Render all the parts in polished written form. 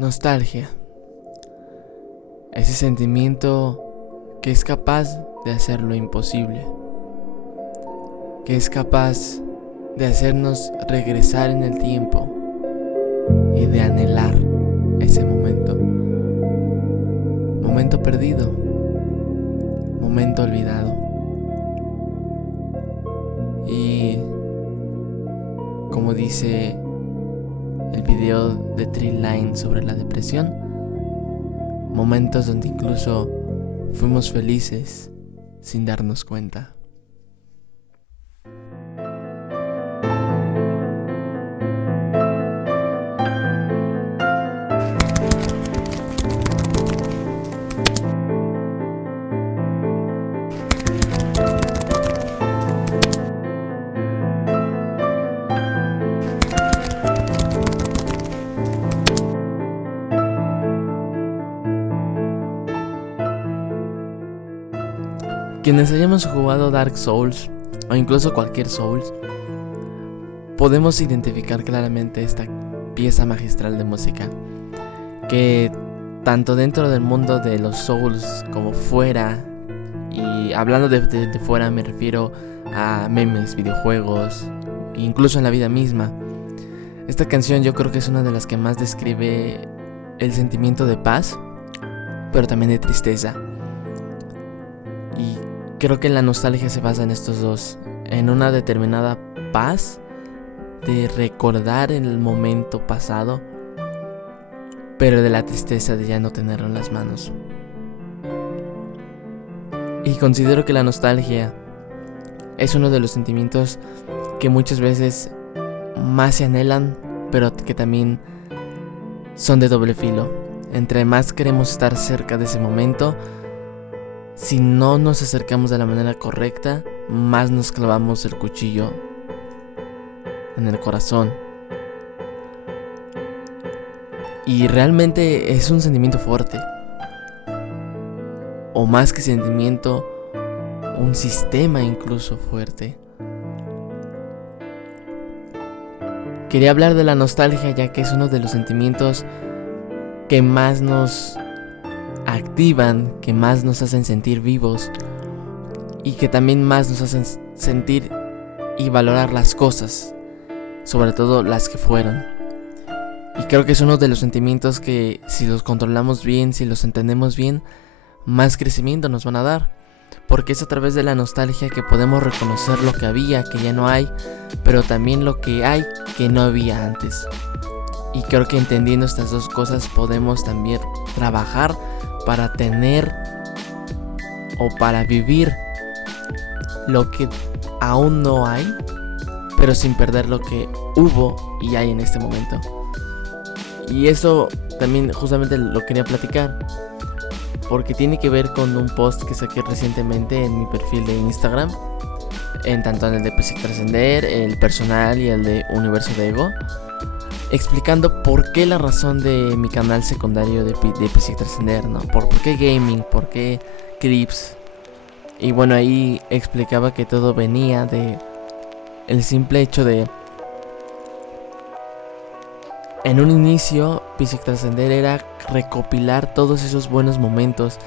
Nostalgia. Ese sentimiento que es capaz de hacer lo imposible. Que es capaz de hacernos regresar en el tiempo y de anhelar ese momento. Momento perdido. Momento olvidado. Y como dice el video de Tree Line sobre la depresión, momentos donde incluso fuimos felices sin darnos cuenta. Quienes hayamos jugado Dark Souls o incluso cualquier Souls, podemos identificar claramente esta pieza magistral de música que tanto dentro del mundo de los Souls como fuera, y hablando de fuera me refiero a memes, videojuegos, incluso en la vida misma, esta canción yo creo que es una de las que más describe el sentimiento de paz, pero también de tristeza. Y creo que la nostalgia se basa en estos dos, en una determinada paz de recordar el momento pasado, pero de la tristeza de ya no tenerlo en las manos. Y considero que la nostalgia es uno de los sentimientos que muchas veces más se anhelan, pero que también son de doble filo. Entre más queremos estar cerca de ese momento, si no nos acercamos de la manera correcta, más nos clavamos el cuchillo en el corazón. Y realmente es un sentimiento fuerte. O más que sentimiento, un sistema incluso fuerte. Quería hablar de la nostalgia ya que es uno de los sentimientos que más nos activan, que más nos hacen sentir vivos y que también más nos hacen sentir y valorar las cosas, sobre todo las que fueron. Y creo que es uno de los sentimientos que si los controlamos bien, si los entendemos bien, más crecimiento nos van a dar, porque es a través de la nostalgia que podemos reconocer lo que había, que ya no hay, pero también lo que hay que no había antes. Y creo que entendiendo estas dos cosas podemos también trabajar para tener o para vivir lo que aún no hay, pero sin perder lo que hubo y hay en este momento. Y eso también justamente lo quería platicar, porque tiene que ver con un post que saqué recientemente en mi perfil de Instagram, tanto en el de Psic Trascender, el personal y el de Universo de Ego, explicando por qué la razón de mi canal secundario de Psic Trascender, ¿no? Por qué gaming, por qué clips. Y bueno, ahí explicaba que todo venía de el simple hecho de, en un inicio, Psic Trascender era recopilar todos esos buenos momentos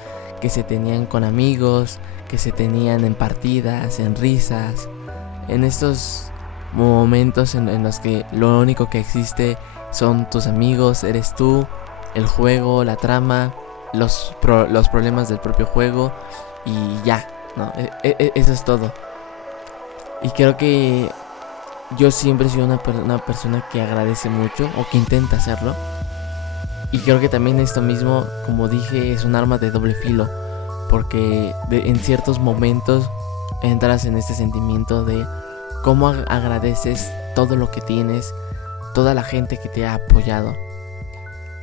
que se tenían con amigos, que se tenían en partidas, en risas, en estos momentos en los que lo único que existe son tus amigos, eres tú, el juego, la trama, los problemas del propio juego y ya, ¿no? Eso es todo. Y creo que yo siempre he sido una persona que agradece mucho, o que intenta hacerlo. Y creo que también esto mismo, como dije, es un arma de doble filo, porque en ciertos momentos entras en este sentimiento de cómo agradeces todo lo que tienes, toda la gente que te ha apoyado.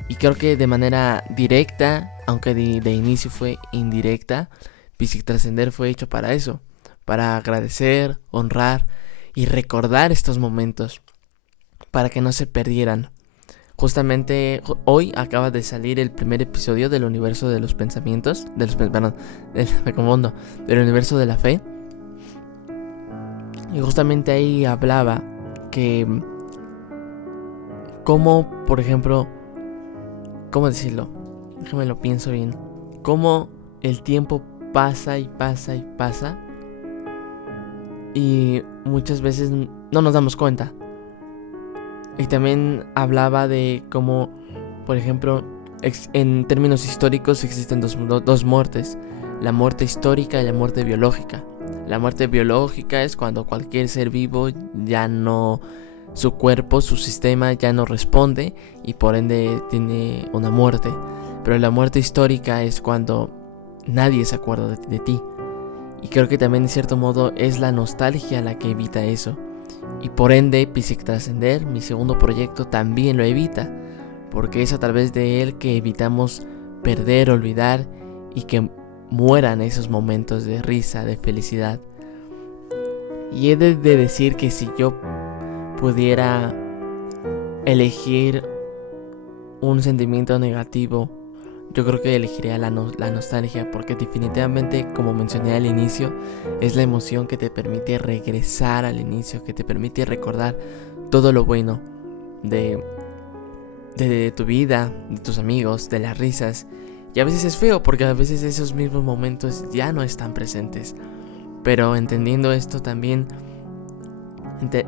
Y creo que de manera directa, aunque de inicio fue indirecta, Psic Trascender fue hecho para eso, para agradecer, honrar y recordar estos momentos, para que no se perdieran. Justamente hoy acaba de salir el primer episodio del universo de los pensamientos, me confundo, del universo de la fe. Y justamente ahí hablaba que cómo, por ejemplo, ¿cómo decirlo? Déjame lo pienso bien. Cómo el tiempo pasa y pasa y pasa, y muchas veces no nos damos cuenta. Y también hablaba de cómo, por ejemplo, en términos históricos existen dos muertes: la muerte histórica y la muerte biológica. La muerte biológica es cuando cualquier ser vivo ya no, su cuerpo, su sistema ya no responde y por ende tiene una muerte. Pero la muerte histórica es cuando nadie se acuerda de ti. Y creo que también en cierto modo es la nostalgia la que evita eso. Y por ende Psique Trascender, mi segundo proyecto, también lo evita. Porque es a través de él que evitamos perder, olvidar y que mueran esos momentos de risa, de felicidad. Y he de decir que si yo pudiera elegir un sentimiento negativo, yo creo que elegiría la nostalgia, porque definitivamente, como mencioné al inicio, es la emoción que te permite regresar al inicio, que te permite recordar todo lo bueno de tu vida, de tus amigos, de las risas. Y a veces es feo, porque a veces esos mismos momentos ya no están presentes. Pero entendiendo esto también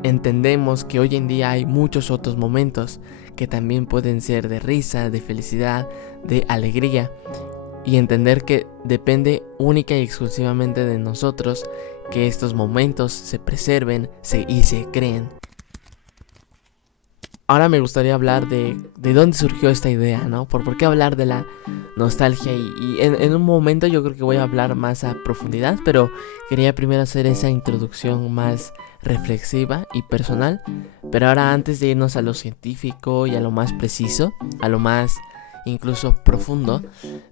entendemos que hoy en día hay muchos otros momentos que también pueden ser de risa, de felicidad, de alegría, y entender que depende única y exclusivamente de nosotros que estos momentos se preserven y se creen. Ahora me gustaría hablar de dónde surgió esta idea, ¿no? ¿Por qué hablar de la nostalgia? Y en un momento yo creo que voy a hablar más a profundidad, pero quería primero hacer esa introducción más reflexiva y personal. Pero ahora, antes de irnos a lo científico y a lo más preciso, a lo más incluso profundo,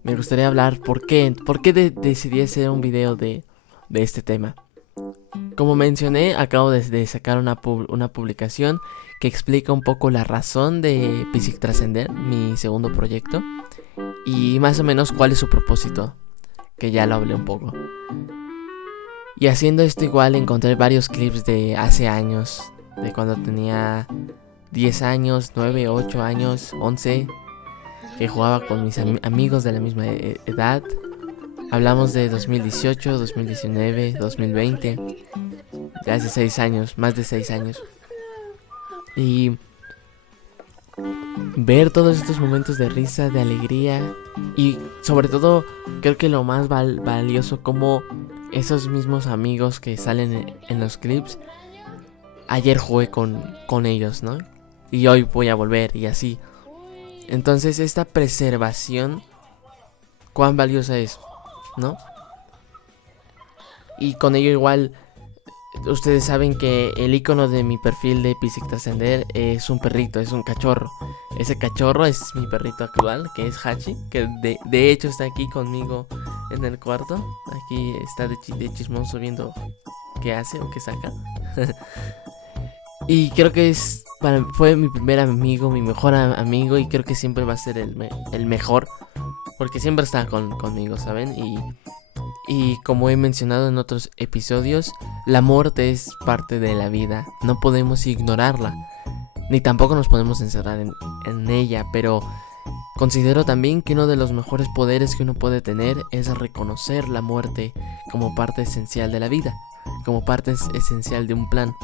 me gustaría hablar por qué decidí hacer un video de este tema. Como mencioné, acabo de sacar una publicación que explica un poco la razón de Psique Trascender, mi segundo proyecto, y más o menos cuál es su propósito, que ya lo hablé un poco. Y haciendo esto igual encontré varios clips de hace años, de cuando tenía 10 años, 9, 8 años, 11, que jugaba con mis amigos de la misma edad. Hablamos de 2018, 2019, 2020, ya hace 6 años, más de 6 años. Y ver todos estos momentos de risa, de alegría, y sobre todo creo que lo más valioso, como esos mismos amigos que salen en los clips, ayer jugué con ellos, ¿no? Y hoy voy a volver, y así. Entonces esta preservación, cuán valiosa es, ¿no? Y con ello igual, ustedes saben que el icono de mi perfil de Psique Trascender es un perrito, es un cachorro. Ese cachorro es mi perrito actual, que es Hachi, que de hecho está aquí conmigo en el cuarto. Aquí está de chismoso viendo qué hace o qué saca. Y creo que fue mi primer amigo, mi mejor amigo, y creo que siempre va a ser el mejor, porque siempre está conmigo, ¿saben? Y como he mencionado en otros episodios, la muerte es parte de la vida, no podemos ignorarla, ni tampoco nos podemos encerrar en ella, pero considero también que uno de los mejores poderes que uno puede tener es reconocer la muerte como parte esencial de la vida, como parte esencial de un plan,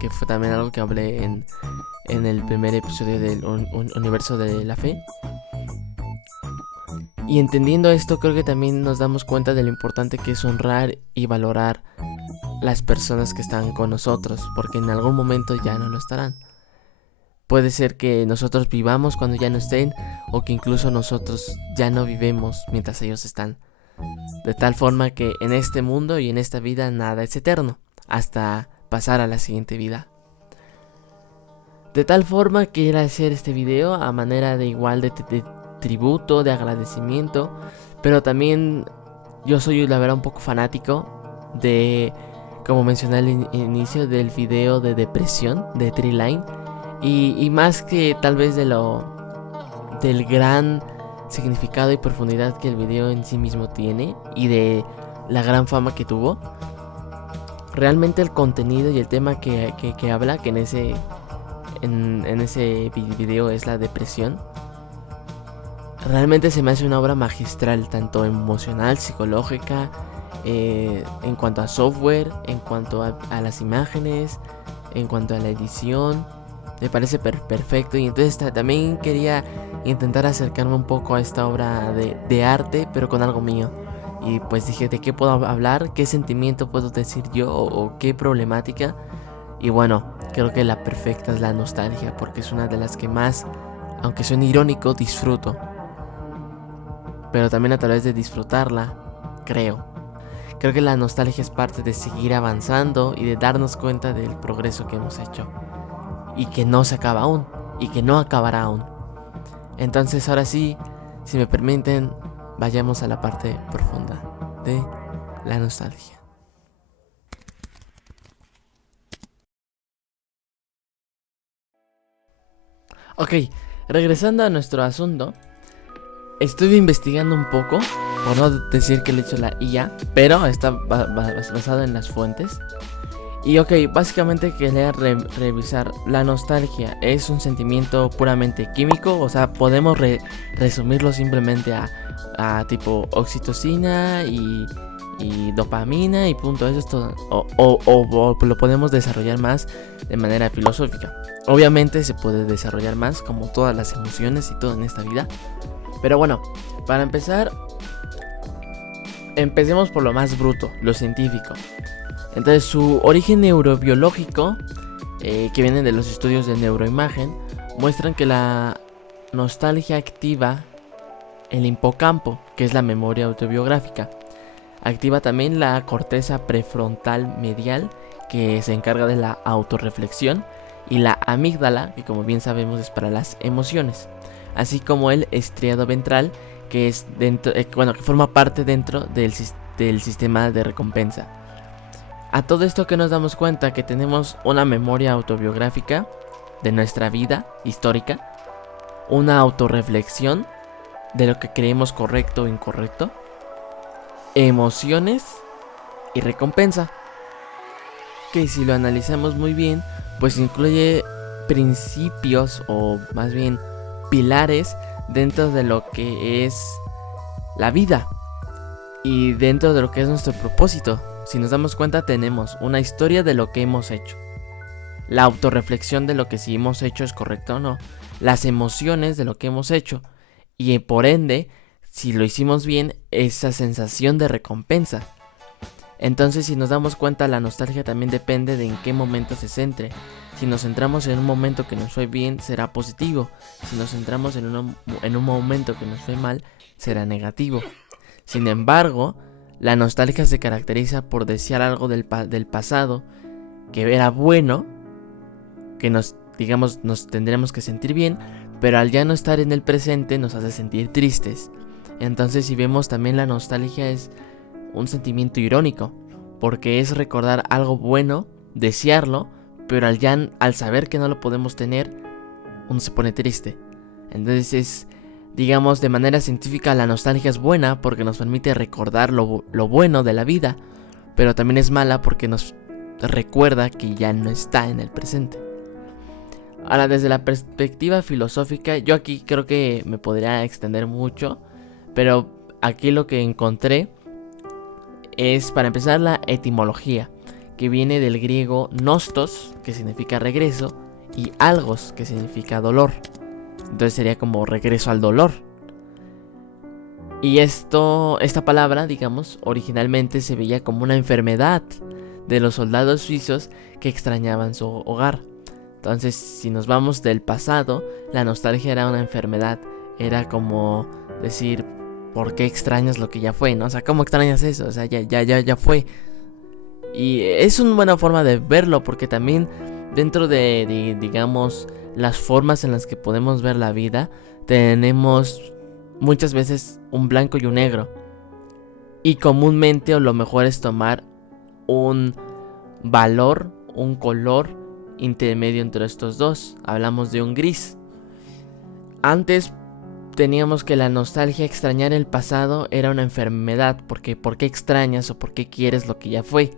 que fue también algo que hablé en el primer episodio del universo de la fe. Y entendiendo esto, creo que también nos damos cuenta de lo importante que es honrar y valorar las personas que están con nosotros, porque en algún momento ya no lo estarán. Puede ser que nosotros vivamos cuando ya no estén, o que incluso nosotros ya no vivemos mientras ellos están. De tal forma que en este mundo y en esta vida nada es eterno, hasta pasar a la siguiente vida. De tal forma que quiero hacer este video a manera de igual de tributo, de agradecimiento, pero también yo soy la verdad un poco fanático de, como mencioné al inicio, del video de depresión de Treeline, y más que tal vez del gran significado y profundidad que el video en sí mismo tiene y de la gran fama que tuvo, realmente el contenido y el tema que habla, que en ese video es la depresión, realmente se me hace una obra magistral, tanto emocional, psicológica, en cuanto a software, en cuanto a las imágenes, en cuanto a la edición. Me parece perfecto, y entonces también quería intentar acercarme un poco a esta obra de arte, pero con algo mío. Y pues dije, ¿de qué puedo hablar? ¿Qué sentimiento puedo decir yo? ¿O qué problemática? Y bueno, creo que la perfecta es la nostalgia, porque es una de las que más, aunque suene irónico, disfruto. Pero también a través de disfrutarla, creo que la nostalgia es parte de seguir avanzando y de darnos cuenta del progreso que hemos hecho. Y que no se acaba aún, y que no acabará aún. Entonces ahora sí, si me permiten, vayamos a la parte profunda de la nostalgia. Ok, regresando a nuestro asunto, estuve investigando un poco, por no decir que le he hecho la IA, pero está basado en las fuentes. Y ok, básicamente quería revisar. La nostalgia es un sentimiento puramente químico, o sea, podemos resumirlo simplemente a tipo oxitocina y dopamina y punto. Eso es todo. O lo podemos desarrollar más de manera filosófica. Obviamente se puede desarrollar más, como todas las emociones y todo en esta vida. Pero bueno, para empezar, empecemos por lo más bruto, lo científico. Entonces, su origen neurobiológico, que viene de los estudios de neuroimagen, muestran que la nostalgia activa el hipocampo, que es la memoria autobiográfica. Activa también la corteza prefrontal medial, que se encarga de la autorreflexión, y la amígdala, que como bien sabemos es para las emociones, así como el estriado ventral, que es dentro, que forma parte dentro del sistema de recompensa. A todo esto que nos damos cuenta que tenemos una memoria autobiográfica de nuestra vida histórica, una autorreflexión de lo que creemos correcto o incorrecto, emociones y recompensa, que si lo analizamos muy bien, pues incluye principios, o más bien pilares, dentro de lo que es la vida y dentro de lo que es nuestro propósito. Si nos damos cuenta, tenemos una historia de lo que hemos hecho, la autorreflexión de lo que si hemos hecho es correcto o no, las emociones de lo que hemos hecho, y por ende, si lo hicimos bien, esa sensación de recompensa. Entonces, si nos damos cuenta, la nostalgia también depende de en qué momento se centre. Si nos centramos en un momento que nos fue bien, será positivo. Si nos centramos en un momento que nos fue mal, será negativo. Sin embargo, la nostalgia se caracteriza por desear algo del pasado que era bueno, que nos tendremos que sentir bien, pero al ya no estar en el presente nos hace sentir tristes. Entonces, si vemos, también la nostalgia es un sentimiento irónico, porque es recordar algo bueno, desearlo, pero al saber que no lo podemos tener, uno se pone triste. Entonces es, digamos, de manera científica, la nostalgia es buena porque nos permite recordar lo bueno de la vida, pero también es mala porque nos recuerda que ya no está en el presente. Ahora, desde la perspectiva filosófica, yo aquí creo que me podría extender mucho, pero aquí lo que encontré es, para empezar, la etimología, que viene del griego nostos, que significa regreso, y algos, que significa dolor. Entonces sería como regreso al dolor. Y esta palabra, digamos, originalmente se veía como una enfermedad de los soldados suizos que extrañaban su hogar. Entonces, si nos vamos del pasado, la nostalgia era una enfermedad. Era como decir, ¿por qué extrañas lo que ya fue? ¿No? O sea, ¿cómo extrañas eso? O sea, ya fue. Y es una buena forma de verlo, porque también dentro de, digamos, las formas en las que podemos ver la vida, tenemos muchas veces un blanco y un negro. Y comúnmente, o lo mejor es tomar un valor, un color intermedio entre estos dos. Hablamos de un gris. Antes teníamos que la nostalgia, extrañar el pasado, era una enfermedad, porque ¿por qué extrañas o por qué quieres lo que ya fue?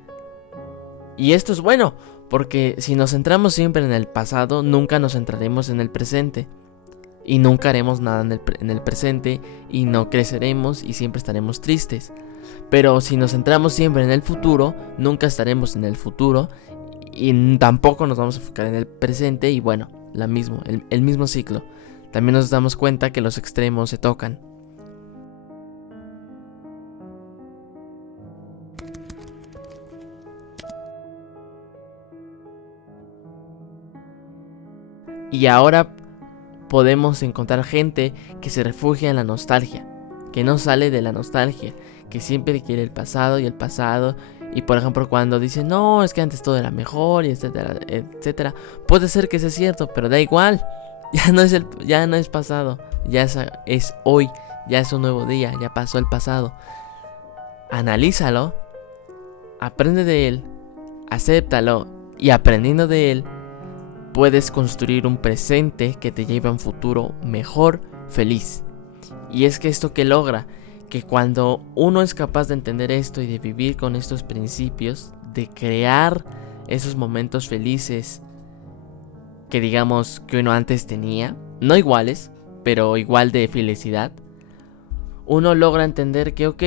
Y esto es bueno, porque si nos centramos siempre en el pasado, nunca nos centraremos en el presente. y nunca haremos nada en el presente y no creceremos y siempre estaremos tristes. Pero si nos centramos siempre en el futuro, nunca estaremos en el futuro y tampoco nos vamos a enfocar en el presente y bueno, el mismo ciclo. También nos damos cuenta que los extremos se tocan. Y ahora podemos encontrar gente que se refugia en la nostalgia, que no sale de la nostalgia, que siempre quiere el pasado. Y por ejemplo cuando dicen, no, es que antes todo era mejor y etcétera, etcétera. Puede ser que sea cierto, pero da igual. Ya no es pasado, ya es hoy, ya es un nuevo día, ya pasó el pasado. Analízalo, aprende de él, acéptalo y aprendiendo de él, puedes construir un presente que te lleve a un futuro mejor, feliz. Y es que esto que logra, que cuando uno es capaz de entender esto y de vivir con estos principios, de crear esos momentos felices que digamos que uno antes tenía, no iguales, pero igual de felicidad, uno logra entender que ok,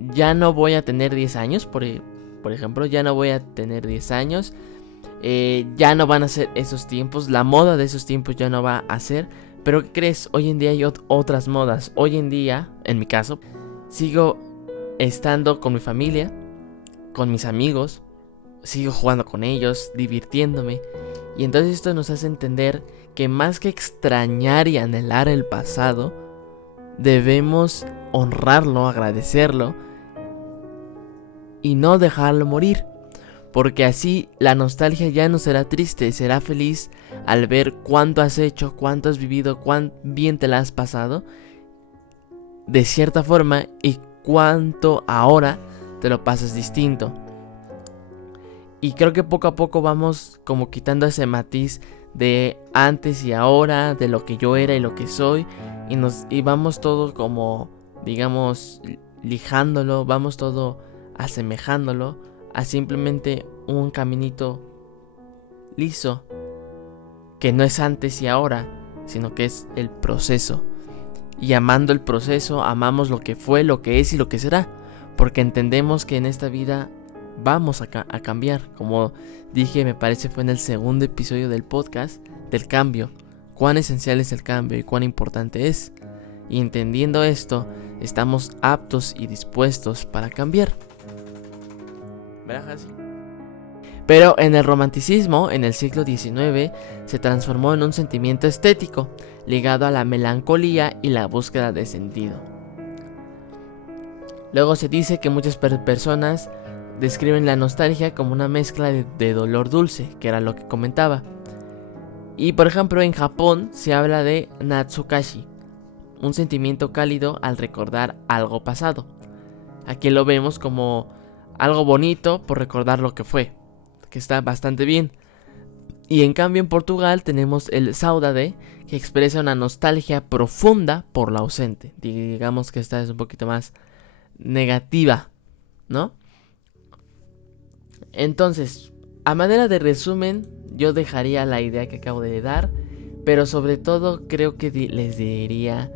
ya no voy a tener 10 años, por ejemplo, ya no voy a tener 10 años, ya no van a ser esos tiempos, la moda de esos tiempos ya no va a ser, pero ¿qué crees? Hoy en día hay otras modas, hoy en día, en mi caso, sigo estando con mi familia, con mis amigos, sigo jugando con ellos, divirtiéndome. Y entonces esto nos hace entender que más que extrañar y anhelar el pasado, debemos honrarlo, agradecerlo y no dejarlo morir. Porque así la nostalgia ya no será triste, será feliz al ver cuánto has hecho, cuánto has vivido, cuán bien te la has pasado de cierta forma y cuánto ahora te lo pasas distinto. Y creo que poco a poco vamos como quitando ese matiz de antes y ahora, de lo que yo era y lo que soy. Y vamos todo como, digamos, lijándolo, vamos todo asemejándolo a simplemente un caminito liso. Que no es antes y ahora, sino que es el proceso. Y amando el proceso, amamos lo que fue, lo que es y lo que será. Porque entendemos que en esta vida vamos a cambiar. Como dije, me parece fue en el segundo episodio del podcast, del cambio. Cuán esencial es el cambio y cuán importante es. Y entendiendo esto, estamos aptos y dispuestos para cambiar. ¿Verdad, Hasi? Pero en el romanticismo, en el siglo XIX, se transformó en un sentimiento estético, ligado a la melancolía y la búsqueda de sentido. Luego se dice que muchas personas describen la nostalgia como una mezcla de dolor dulce, que era lo que comentaba. Y por ejemplo en Japón se habla de Natsukashi, un sentimiento cálido al recordar algo pasado. Aquí lo vemos como algo bonito por recordar lo que fue, que está bastante bien. Y en cambio en Portugal tenemos el saudade, que expresa una nostalgia profunda por lo ausente. Digamos que esta es un poquito más negativa, ¿no? Entonces, a manera de resumen, yo dejaría la idea que acabo de dar, pero sobre todo creo que les diría: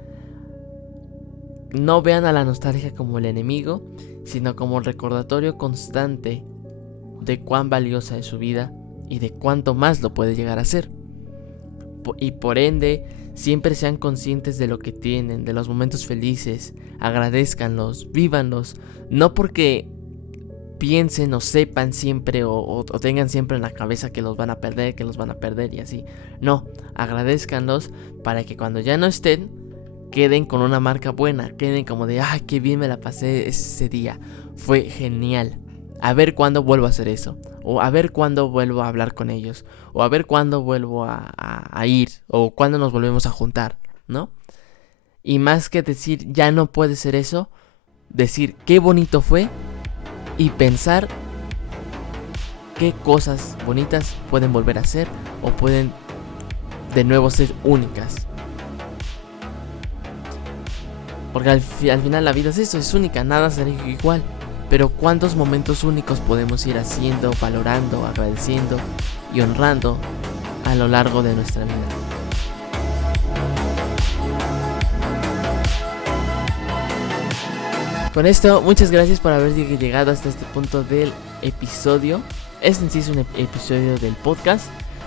no vean a la nostalgia como el enemigo, sino como el recordatorio constante de cuán valiosa es su vida y de cuánto más lo puede llegar a ser. Y por ende, siempre sean conscientes de lo que tienen, de los momentos felices, agradézcanlos, vívanlos, no porque piensen o sepan siempre o tengan siempre en la cabeza que los van a perder y así. No, agradézcanlos para que cuando ya no estén, queden con una marca buena, queden como de, ay, qué bien me la pasé ese día, fue genial. A ver cuándo vuelvo a hacer eso, o a ver cuándo vuelvo a hablar con ellos, o a ver cuándo vuelvo a ir, o cuándo nos volvemos a juntar, ¿no? Y más que decir, ya no puede ser eso, decir, qué bonito fue, y pensar qué cosas bonitas pueden volver a ser, o pueden de nuevo ser únicas. Porque al final la vida es eso, es única, nada será igual. Pero cuántos momentos únicos podemos ir haciendo, valorando, agradeciendo y honrando a lo largo de nuestra vida. Con esto, muchas gracias por haber llegado hasta este punto del episodio. Este en sí es un episodio del podcast,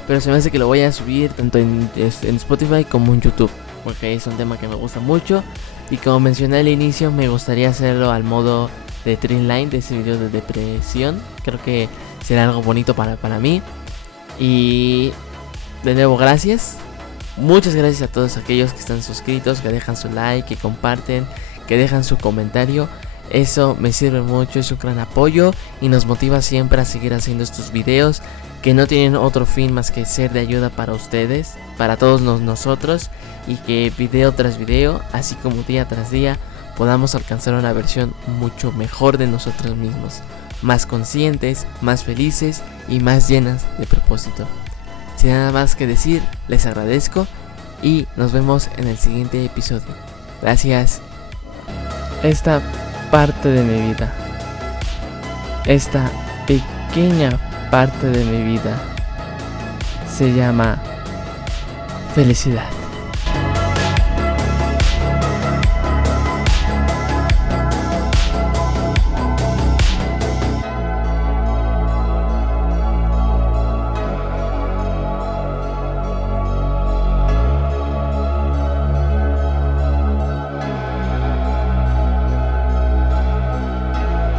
pero se me hace que lo voy a subir tanto en Spotify como en YouTube, porque es un tema que me gusta mucho. Y como mencioné al inicio, me gustaría hacerlo al modo de Dreamline, de ese video de depresión. Creo que será algo bonito para mí. Y de nuevo, gracias. Muchas gracias a todos aquellos que están suscritos, que dejan su like, que comparten, que dejan su comentario. Eso me sirve mucho, es un gran apoyo y nos motiva siempre a seguir haciendo estos videos que no tienen otro fin más que ser de ayuda para ustedes, para todos nosotros, y que video tras video, así como día tras día, podamos alcanzar una versión mucho mejor de nosotros mismos, más conscientes, más felices y más llenas de propósito. Sin nada más que decir, les agradezco y nos vemos en el siguiente episodio. Gracias. Esta parte de mi vida, esta pequeña parte de mi vida, se llama felicidad.